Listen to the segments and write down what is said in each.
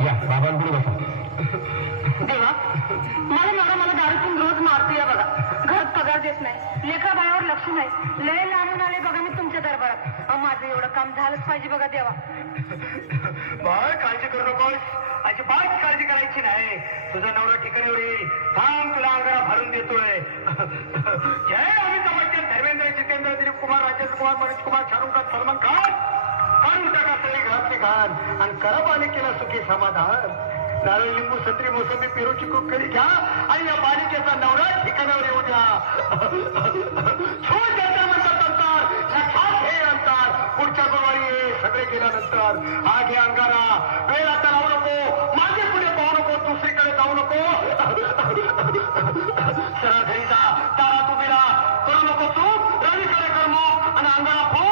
या बाबांपुढे बसा. देवा, मला नवरा मला दारूतून रोज मारतो या बघा. घरात पगार देत नाही, लेखा बायावर लक्ष नाही. लय लांबून आले बघा मी तुमच्या दरबारात. माझं एवढं काम झालंच पाहिजे बघा देवा. बाळ काळजी करू नकोस, अजिबात काळजी करायची नाही. तुझा नवरा ठिकाणीवर येईल. थांब, तुला अंगारा भरून देतोय. जय अमिताभ बच्चन, धर्मेंद्र, जितेंद्र, दिलीप कुमार, राजेंद्र कुमार, मनीष कुमार, शाहरुख खान, सलमान खान. काढून टाका सगळी घरातली घाण आणि करा बालिकेला सुखी समाधान. नारळ, लिंबू, संत्री, मोसंबी, पेरू, चिकू, केळी घ्या आणि या बालिकेचा नवरा ठिकाणावर येऊ द्या. छूट जनता म्हणतात अंतर, लक्षात हे अंतर. पुढच्या गुरुवारी सगळे गेल्यानंतर हा घे अंगारा. वेळ आता लावू नको, मागे पुढे पाहू नको, दुसरीकडे जाऊ नको. सरळ घरी जा, दारात उभीला करू नको तू. रवीकडे कर मग आणि अंगारा फो.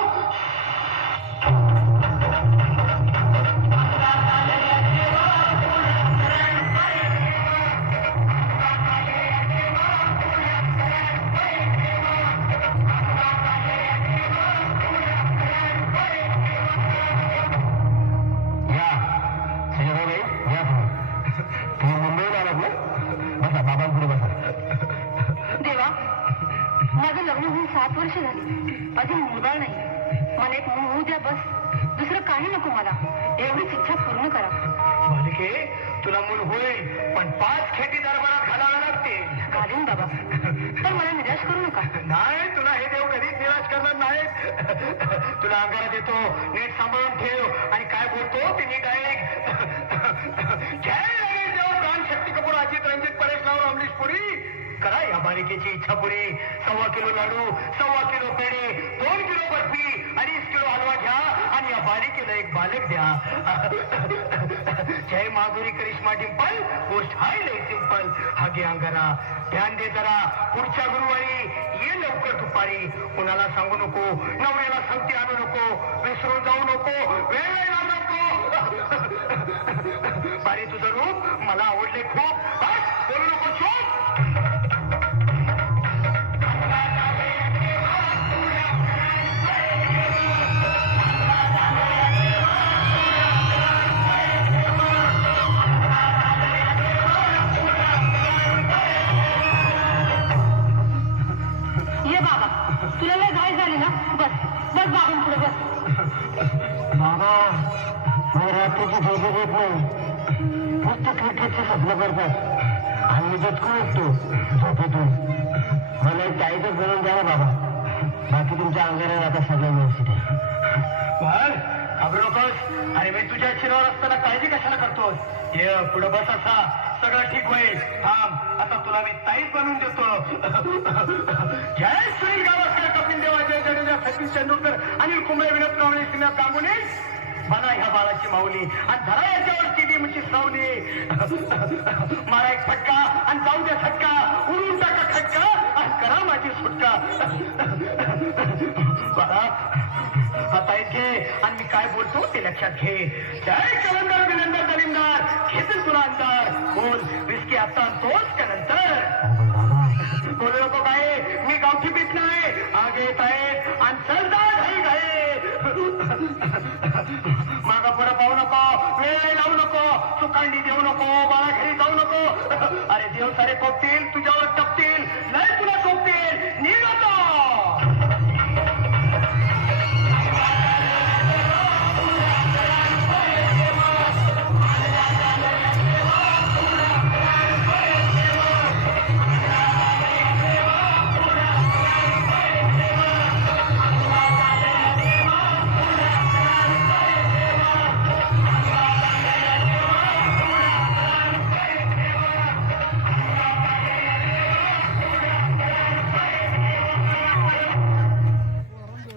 माझं लग्न होऊन 7 वर्ष झाली, अजून मुलगा नाही. मला एक मूल होऊ द्या बस, दुसरं काही नको मला. एवढीच इच्छा पूर्ण करा. बालिके, तुला मूल होईल, पण 5 खेटी दरबारात घालाव्या लागतील. घालीन बाबा, पण मला निराश करू नका. नाही, तुला हे देव कधीच निराश करणार नाहीत. तुला अंगारा देतो, नीट सांभाळून ठेव आणि काय बोलतो ते नीट ऐक. जय रवी देव, प्राण, शक्ती कपूर, अजित, रंजित, परेश राव, अमरीश पुरी. करा या बालिकेची इच्छा पुरी. 1.25 किलो लाडू, 1.25 किलो पेढे, 2 किलो बर्फी, 2.5 किलो हलवा घ्या आणि या बालिकेला एक बालक द्या. जय माधुरी, करिश्मा, डिंपल, गोष्ट हाय लय सिंपल. हा घे अंगारा, ध्यान दे जरा. पुढच्या गुरुवारी ये लवकर दुपारी. कुणाला सांगू नको, नवऱ्याला संगती आणू नको, विसरून जाऊ नको, वेळ लागू नको. बारी, तुझं रूप मला आवडले खूप. बोलू नको, चूप. ये बाबा, तुला लय घाई झाली ना? बस बस बाबांपुढे बस. बाबा, मला रात्रीची झोप येत नाही. फक्त क्रिकेटचे स्वप्न करतात आणि मी दचकून उठतो झोपेतून. मला एक टाईटच बनवून द्या बाबा. बाकी तुमच्या अंगारावर आता सगळं व्यवस्थित आहे. बर, घाबरू नकोस. अरे मी तुझ्या शिरावर असताना काळजी कशाला करतोस? ये पुढे बस, असा सगळं ठीक होईल. थांब, आता तुला मी ताईच बनवून देतो. जय सुनील गावस्कर, कपिल देव, अजय जडेजा, सचिन तेंडुलकर, अनिल कुंबळे, विनोद कांबळे, श्रीनाथ गांगुले. बना ह्या बाळाची माऊली आणि धरा याच्यावरची टीमची सावली. मारा एक फटका आणि जाऊ द्या फटका. उडून टाका खटका आणि करा माझी सुटका. बाळा, आता इथे आणि मी काय बोलतो ते लक्षात घे. जय कलंदर, विनंदर, दलिंदर, घेतील तुला अंतर. बोल, विस्की आता तोच का नंतर? बोलू नको काय, मी गावठी पीत नाही. आगे येत आहेत आणि चलदार घाई घाई. मागा पुढे पाहू नको, वेळ लावू नको, सुकांडी देऊ नको, बाळा घरी जाऊ नको. अरे देव सारे कोपतील, तुझ्यावर टपतील, नाही तुला सोपतील. निघतो.